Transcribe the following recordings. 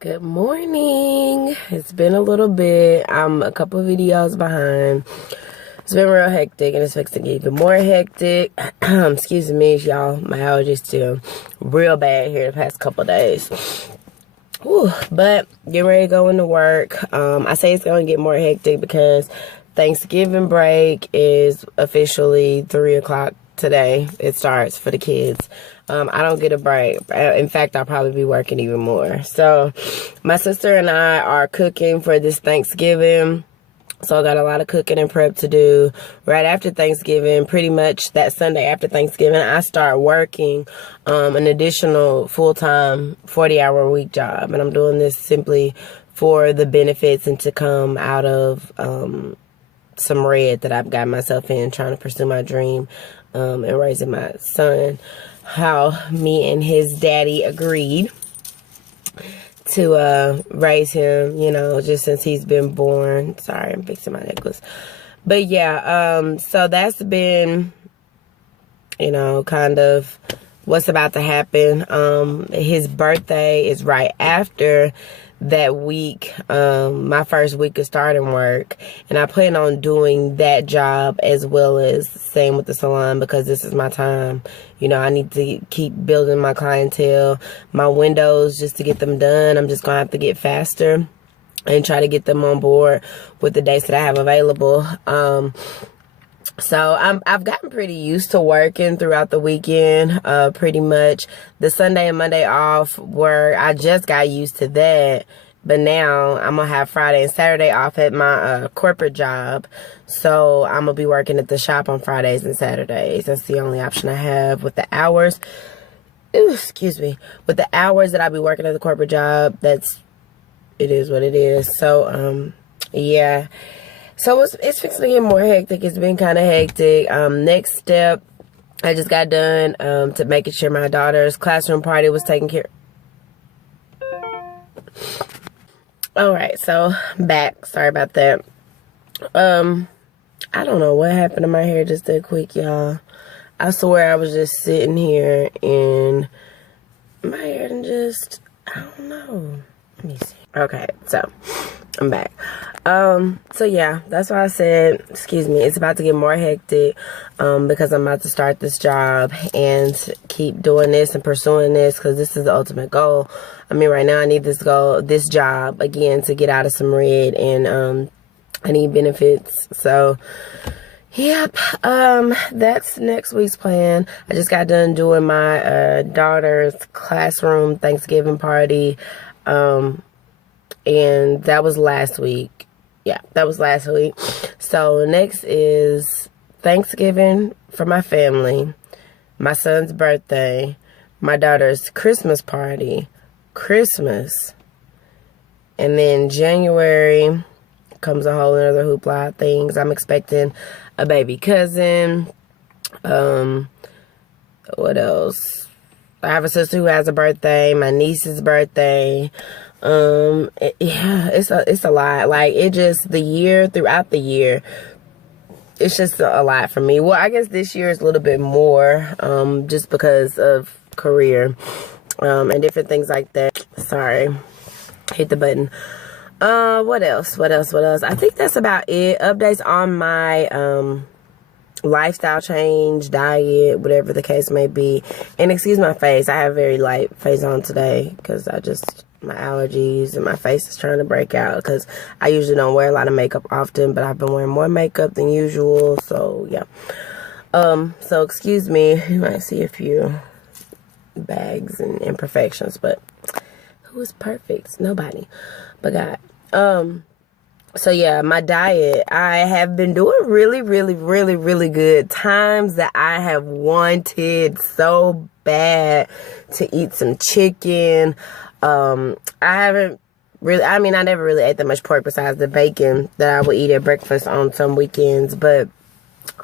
Good morning. It's been a little bit. I'm a couple videos behind. It's been real hectic and it's fixing to get even more hectic. Excuse me, y'all. My allergies still real bad here the past couple days. Whew. But getting ready to go into work. I say it's going to get more hectic because Thanksgiving break is officially 3 o'clock today. It starts for the kids. I don't get a break. In fact, I'll probably be working even more. So my sister and I are cooking for this Thanksgiving. So I got a lot of cooking and prep to do. Right after Thanksgiving, pretty much that Sunday after Thanksgiving, I start working an additional full-time 40-hour-a-week job. And I'm doing this simply for the benefits and to come out of some red that I've got myself in trying to pursue my dream and raising my son. How me and his daddy agreed to raise him, you know, just since he's been born. Sorry, I'm fixing my necklace. But yeah, so that's been, you know, kind of what's about to happen. His birthday is right after that week, my first week of starting work, and I plan on doing that job as well as same with the salon because this is my time. You know, I need to keep building my clientele, my windows just to get them done. I'm just gonna have to get faster and try to get them on board with the dates that I have available. So I've gotten pretty used to working throughout the weekend, pretty much. The Sunday and Monday off where I just got used to that. But now I'm going to have Friday and Saturday off at my corporate job. So I'm going to be working at the shop on Fridays and Saturdays. That's the only option I have with the hours. Ooh, excuse me. With the hours that I'll be working at the corporate job, it is what it is. So, yeah. So it's fixing to get more hectic. It's been kind of hectic. Next step, I just got done to making sure my daughter's classroom party was taken care of. All right, so back. Sorry about that. I don't know what happened to my hair just that quick, y'all. I swear I was just sitting here and my hair done just, I don't know. Let me see. Okay, so I'm back. So yeah, that's why I said, excuse me, it's about to get more hectic, because I'm about to start this job and keep doing this and pursuing this because this is the ultimate goal. I mean, right now I need this job again to get out of some red and, I need benefits. So, yep, that's next week's plan. I just got done doing my, daughter's classroom Thanksgiving party, and that was last week. Yeah, that was last week. So next is Thanksgiving for my family, my son's birthday, my daughter's Christmas party, Christmas, and then January comes a whole other hoopla of things. I'm expecting a baby cousin. What else? I have a sister who has a birthday, my niece's birthday. Yeah, it's a lot. Like, throughout the year, it's just a lot for me. Well, I guess this year is a little bit more, just because of career, and different things like that. Sorry, hit the button. What else? I think that's about it. Updates on my, lifestyle change, diet, whatever the case may be. And excuse my face, I have very light face on today because my allergies and my face is trying to break out because I usually don't wear a lot of makeup often, but I've been wearing more makeup than usual. So yeah. So excuse me, you might see a few bags and imperfections, but who is perfect? Nobody but God. So yeah, my diet, I have been doing really, really, really, really good. Times that I have wanted so bad to eat some chicken. I never really ate that much pork besides the bacon that I would eat at breakfast on some weekends, but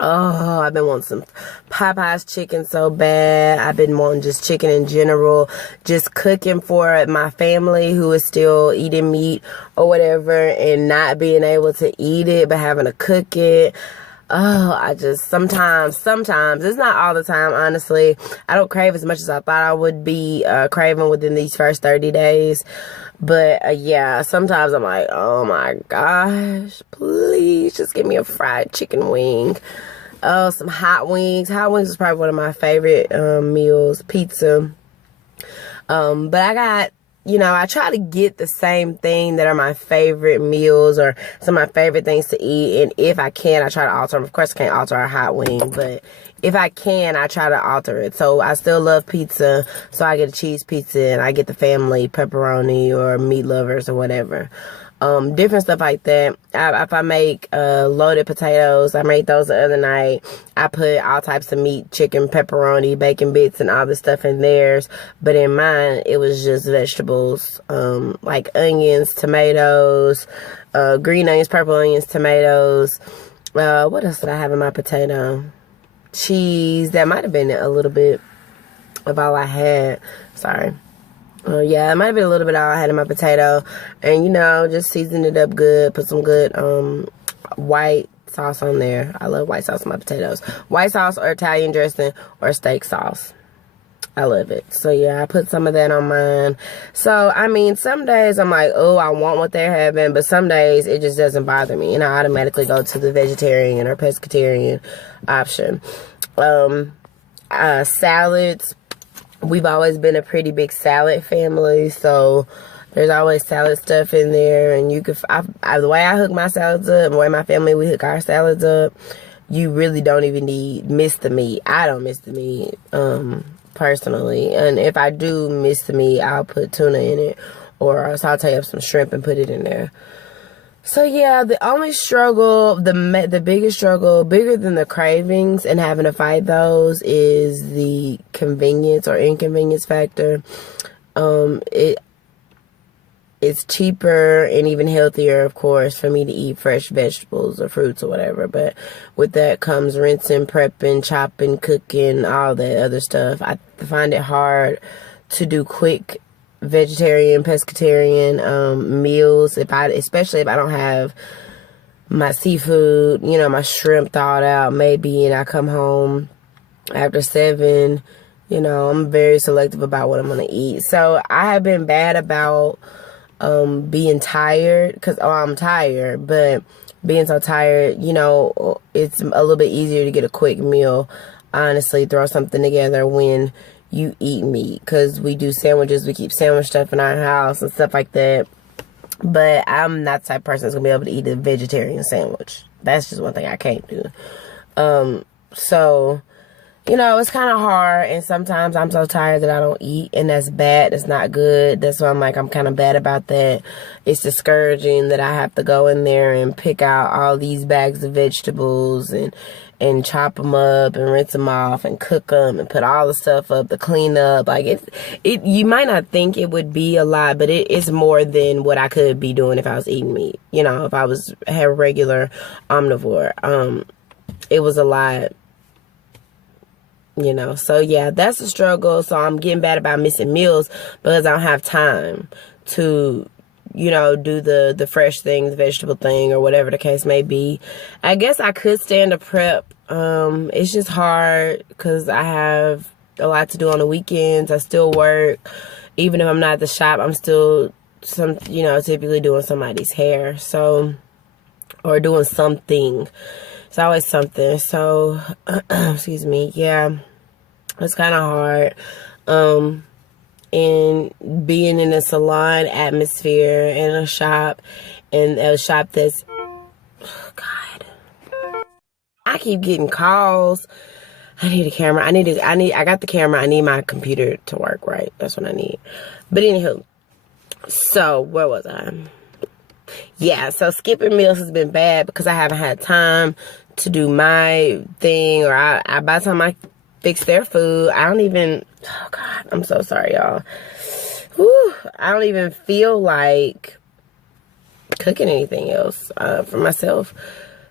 oh, I've been wanting some Popeye's chicken so bad. I've been wanting just chicken in general. Just cooking for my family who is still eating meat or whatever and not being able to eat it but having to cook it. Oh, I just sometimes, it's not all the time, honestly. I don't crave as much as I thought I would be craving within these first 30 days. But yeah, sometimes I'm like, oh my gosh, please just give me a fried chicken wing. Oh, some hot wings. Hot wings is probably one of my favorite meals. Pizza. But I got, I try to get the same thing that are my favorite meals or some of my favorite things to eat. And if I can, I try to alter them. Of course, I can't alter a hot wing, but if I can, I try to alter it. So I still love pizza. So I get a cheese pizza and I get the family pepperoni or meat lovers or whatever. Different stuff like that. If I make loaded potatoes, I made those the other night. I put all types of meat, chicken, pepperoni, bacon bits, and all this stuff in theirs. But in mine, it was just vegetables, like onions, tomatoes, green onions, purple onions, tomatoes. What else did I have in my potato? Cheese. That might have been a little bit of all I had. Sorry. Yeah, it might have been a little bit all I had in my potato. And, just season it up good. Put some good white sauce on there. I love white sauce on my potatoes. White sauce or Italian dressing or steak sauce. I love it. So, yeah, I put some of that on mine. So, I mean, some days I'm like, oh, I want what they're having. But some days it just doesn't bother me. And I automatically go to the vegetarian or pescatarian option. Salads. We've always been a pretty big salad family, so there's always salad stuff in there. And you could, the way I hook my salads up, the way my family, we hook our salads up, you really don't even miss the meat. I don't miss the meat, personally. And if I do miss the meat, I'll put tuna in it, or I'll saute up some shrimp and put it in there. So yeah, the only struggle, the biggest struggle, bigger than the cravings and having to fight those, is the convenience or inconvenience factor. It's cheaper and even healthier, of course, for me to eat fresh vegetables or fruits or whatever. But with that comes rinsing, prepping, chopping, cooking, all that other stuff. I find it hard to do quick vegetarian, pescatarian meals, especially if I don't have my seafood, my shrimp thawed out maybe, and I come home after 7. I'm very selective about what I'm gonna eat. So I have been bad about being tired, because I'm tired, but being so tired, it's a little bit easier to get a quick meal. Honestly, throw something together when you eat meat, because we do sandwiches, we keep sandwich stuff in our house and stuff like that. But I'm not the type of person that's gonna be able to eat a vegetarian sandwich. That's just one thing I can't do. So it's kind of hard, and sometimes I'm so tired that I don't eat, and that's bad. That's not good. That's why I'm kind of bad about that. It's discouraging that I have to go in there and pick out all these bags of vegetables and chop them up and rinse them off and cook them and put all the stuff up to clean up. Like you might not think it would be a lot, but it's more than what I could be doing if I was eating meat. If I had regular omnivore. It was a lot. So yeah, that's a struggle. So I'm getting bad about missing meals because I don't have time to, do the fresh things, vegetable thing, or whatever the case may be. I guess I could stand a prep. It's just hard because I have a lot to do on the weekends. I still work. Even if I'm not at the shop, I'm still typically doing somebody's hair. So, or doing something. It's always something. So, excuse me. Yeah, it's kind of hard. And being in a salon atmosphere and a shop that's, oh God, I keep getting calls. I need a camera. I got the camera. I need my computer to work right. That's what I need. But anywho, so where was I? Yeah, so skipping meals has been bad because I haven't had time to do my thing, or I by the time I fix their food, I don't even, oh God, I'm so sorry, y'all. Whew, I don't even feel like cooking anything else for myself.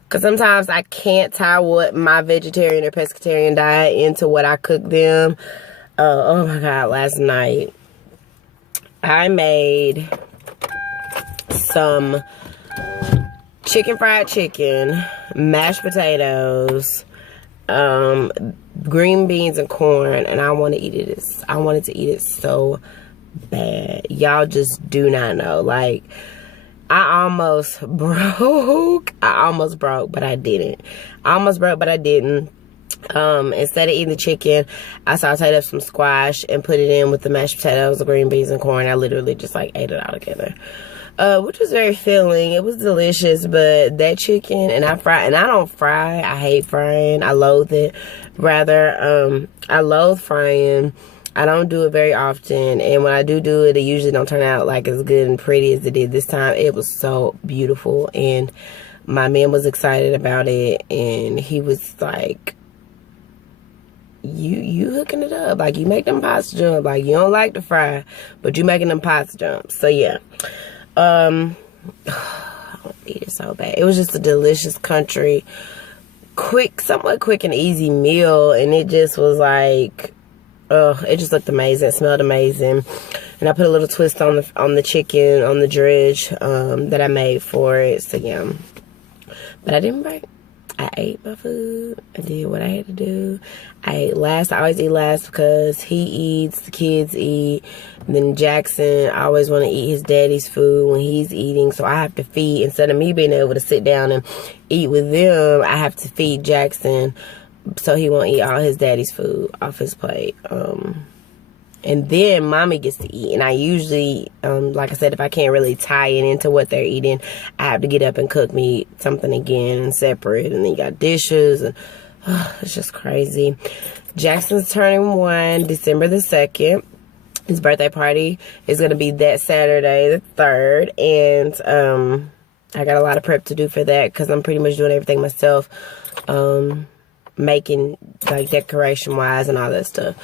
Because sometimes I can't tie what my vegetarian or pescatarian diet into what I cook them. Oh my God, last night I made some fried chicken, mashed potatoes, green beans and corn, and I wanted to eat it so bad. Y'all just do not know. Like, I almost broke, but I didn't. Instead of eating the chicken, I sauteed up some squash and put it in with the mashed potatoes, the green beans and corn. I literally just like ate it all together. Which was very filling. It was delicious, but that chicken, and I don't fry. I hate frying. I loathe it. Rather, I loathe frying. I don't do it very often, and when I do it, it usually don't turn out like as good and pretty as it did this time. It was so beautiful, and my man was excited about it, and he was like, you hooking it up. Like, you make them pots jump. Like, you don't like to fry, but you making them pots jump. So, yeah. I want to eat it so bad. It was just a delicious country, somewhat quick and easy meal, and it just was like, it just looked amazing. It smelled amazing, and I put a little twist on the chicken, on the dredge that I made for it. So yeah, but I didn't break. I ate my food. I did what I had to do. I ate last. I always eat last because he eats, the kids eat. And then Jackson, I always want to eat his daddy's food when he's eating. So I have to feed, instead of me being able to sit down and eat with them, I have to feed Jackson so he won't eat all his daddy's food off his plate. And then mommy gets to eat. And I usually, like I said, if I can't really tie it into what they're eating, I have to get up and cook me something again and separate. And then you got dishes. And it's just crazy. Jackson's turning 1 December the 2nd. His birthday party is going to be that Saturday the 3rd. And I got a lot of prep to do for that because I'm pretty much doing everything myself. Making, like, decoration-wise and all that stuff.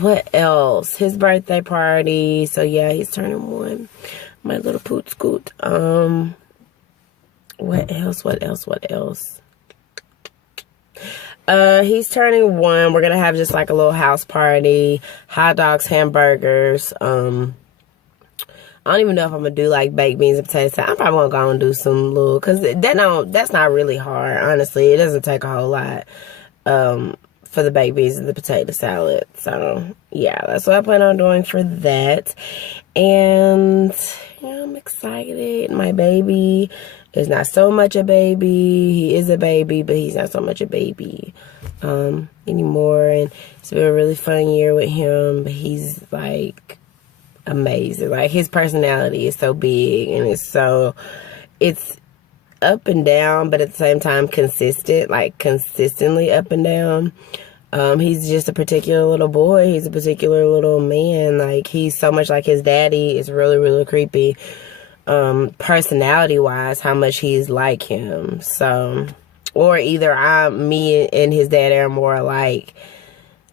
What else? His birthday party. So yeah, he's turning 1. My little poot scoot. What else? He's turning 1. We're gonna have just like a little house party. Hot dogs, hamburgers. I don't even know if I'm gonna do like baked beans and potato salad. I'm probably gonna go and do some little, cause that's not really hard, honestly. It doesn't take a whole lot. For the baked beans and the potato salad. So, yeah, that's what I plan on doing for that. And, yeah, I'm excited. My baby is not so much a baby. He is a baby, but he's not so much a baby anymore. And it's been a really fun year with him. But he's, like, amazing. Like, his personality is so big, and it's up and down, but at the same time consistent, like consistently up and down. He's just a particular little boy. He's a particular little man. Like, he's so much like his daddy. It's really, really creepy, personality wise, how much he's like him. So, or either me and his dad are more alike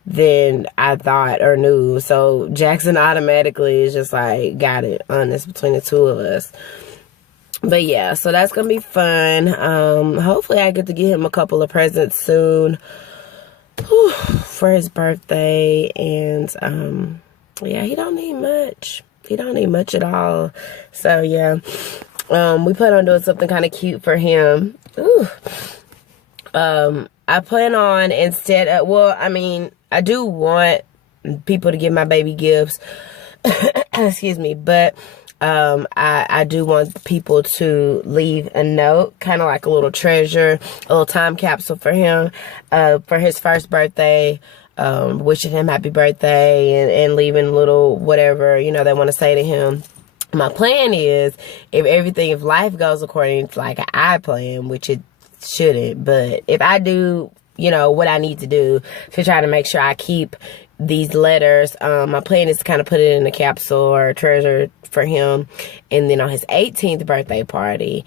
than I thought or knew. So Jackson automatically is just like, got it, honest between the two of us. But yeah, so that's gonna be fun. Hopefully I get to get him a couple of presents soon for his birthday. And yeah, he don't need much. He don't need much at all. So yeah, we plan on doing something kind of cute for him. I plan on, instead of, well, I mean, I do want people to give my baby gifts. Excuse me, but I do want people to leave a note, kind of like a little treasure, a little time capsule for him, for his first birthday, wishing him happy birthday and leaving little whatever, you know, they want to say to him. My plan is, if life goes according to like I plan, which it shouldn't, but if I do, you know, what I need to do to try to make sure I keep these letters, my plan is to kind of put it in a capsule or a treasure for him, and then on his 18th birthday party,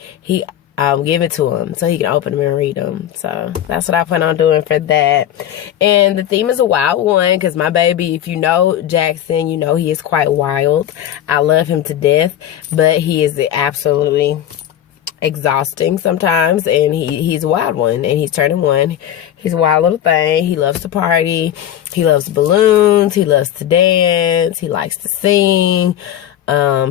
I'll give it to him so he can open them and read them. So that's what I plan on doing for that. And the theme is a wild one, because my baby, if you know Jackson, you know he is quite wild. I love him to death, but he is absolutely exhausting sometimes, and he's a wild one, and he's turning 1. He's a wild little thing. He loves to party. He loves balloons. He loves to dance. He likes to sing.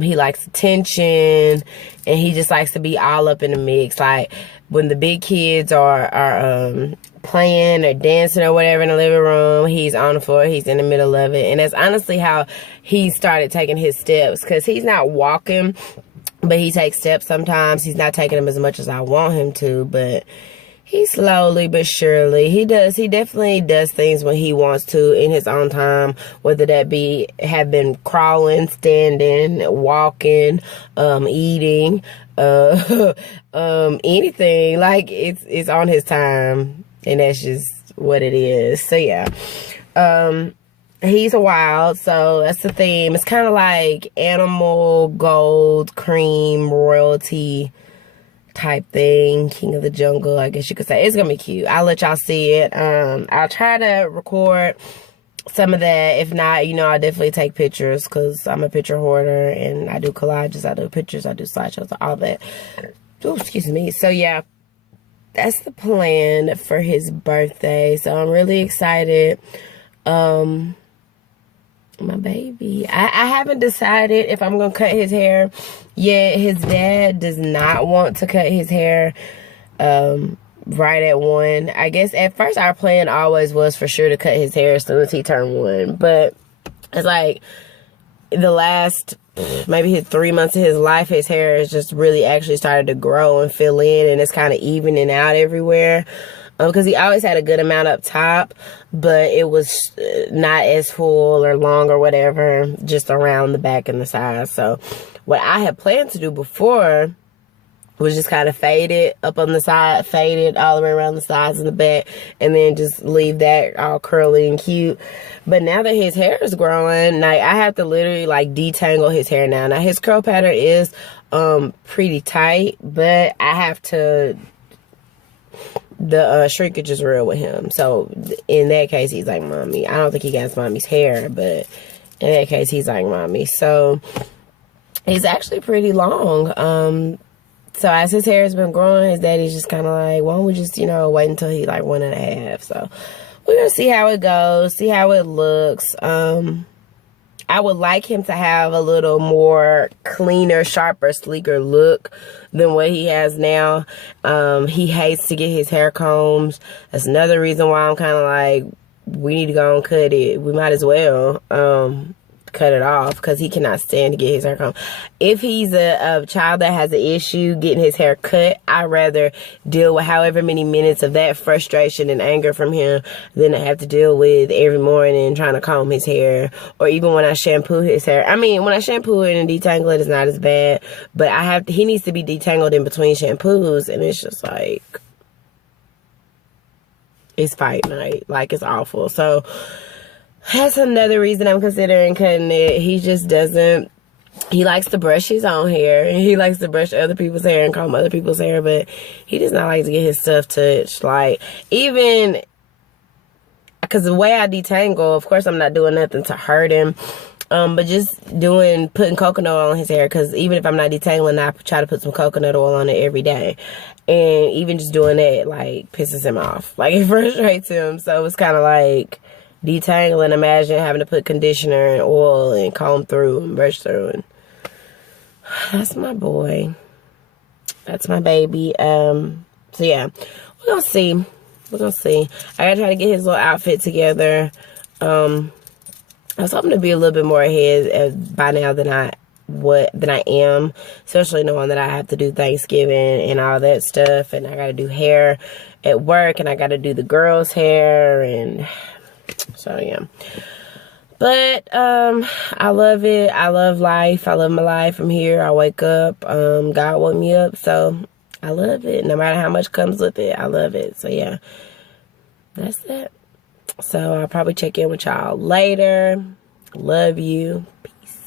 He likes attention, and he just likes to be all up in the mix. Like when the big kids are playing or dancing or whatever in the living room, he's on the floor, he's in the middle of it. And that's honestly how he started taking his steps, because he's not walking, but he takes steps sometimes. He's not taking them as much as I want him to, but he slowly but surely, he definitely does things when he wants to in his own time, whether that be have been crawling, standing, walking, eating, anything. Like it's on his time, and that's just what it is. So yeah. He's a wild, so that's the theme. It's kind of like animal, gold, cream, royalty type thing. King of the jungle, I guess you could say. It's gonna be cute. I'll let y'all see it. I'll try to record some of that. If not, you know, I'll definitely take pictures, because I'm a picture hoarder, and I do collages, I do pictures, I do slideshows, all that. Oh, excuse me. So yeah, that's the plan for his birthday. So I'm really excited. My baby. I haven't decided if I'm going to cut his hair yet. His dad does not want to cut his hair right at 1. I guess at first our plan always was for sure to cut his hair as soon as he turned 1. But it's like the last maybe his 3 months of his life, his hair has just really actually started to grow and fill in, and it's kind of evening out everywhere. Because he always had a good amount up top, but it was not as full or long or whatever, just around the back and the sides. So what I had planned to do before was just kind of fade it up on the side, fade it all the way around the sides and the back, and then just leave that all curly and cute. But now that his hair is growing, like, I have to literally like detangle his hair now. Now his curl pattern is pretty tight, but I have to... The shrinkage is real with him. So in that case, he's like mommy. I don't think he got mommy's hair, but in that case, he's like mommy. So he's actually pretty long. So as his hair has been growing, his daddy's just kind of like, why don't we just, you know, wait until he's like 1.5. So we're gonna see how it goes, see how it looks. I would like him to have a little more cleaner, sharper, sleeker look than what he has now. He hates to get his hair combs. That's another reason why I'm kind of like, we need to go and cut it. We might as well cut it off, because he cannot stand to get his hair combed. If he's a child that has an issue getting his hair cut, I'd rather deal with however many minutes of that frustration and anger from him than to have to deal with every morning trying to comb his hair, or even when I shampoo his hair. I mean, when I shampoo it and detangle it, it's not as bad, but he needs to be detangled in between shampoos, and it's just like, it's fight night. Like, it's awful. So that's another reason I'm considering cutting it. He just doesn't, he likes to brush his own hair, and he likes to brush other people's hair and comb other people's hair, but he does not like to get his stuff touched. Like, even, because the way I detangle, of course I'm not doing nothing to hurt him, but just putting coconut oil on his hair, because even if I'm not detangling, I try to put some coconut oil on it every day. And even just doing that, like, pisses him off. Like, it frustrates him. So it's kind of like, detangling, imagine having to put conditioner and oil and comb through and brush through. And that's my boy. That's my baby. So yeah, we're gonna see. We're gonna see. I gotta try to get his little outfit together. I was hoping to be a little bit more ahead by now than I am, especially knowing that I have to do Thanksgiving and all that stuff, and I gotta do hair at work, and I gotta do the girls' hair, and so yeah. But I love it. I love life. I love my life. I'm here. I wake up. God woke me up, so I love it. No matter how much comes with it, I love it. So yeah, that's it. So I'll probably check in with y'all later. Love you. Peace.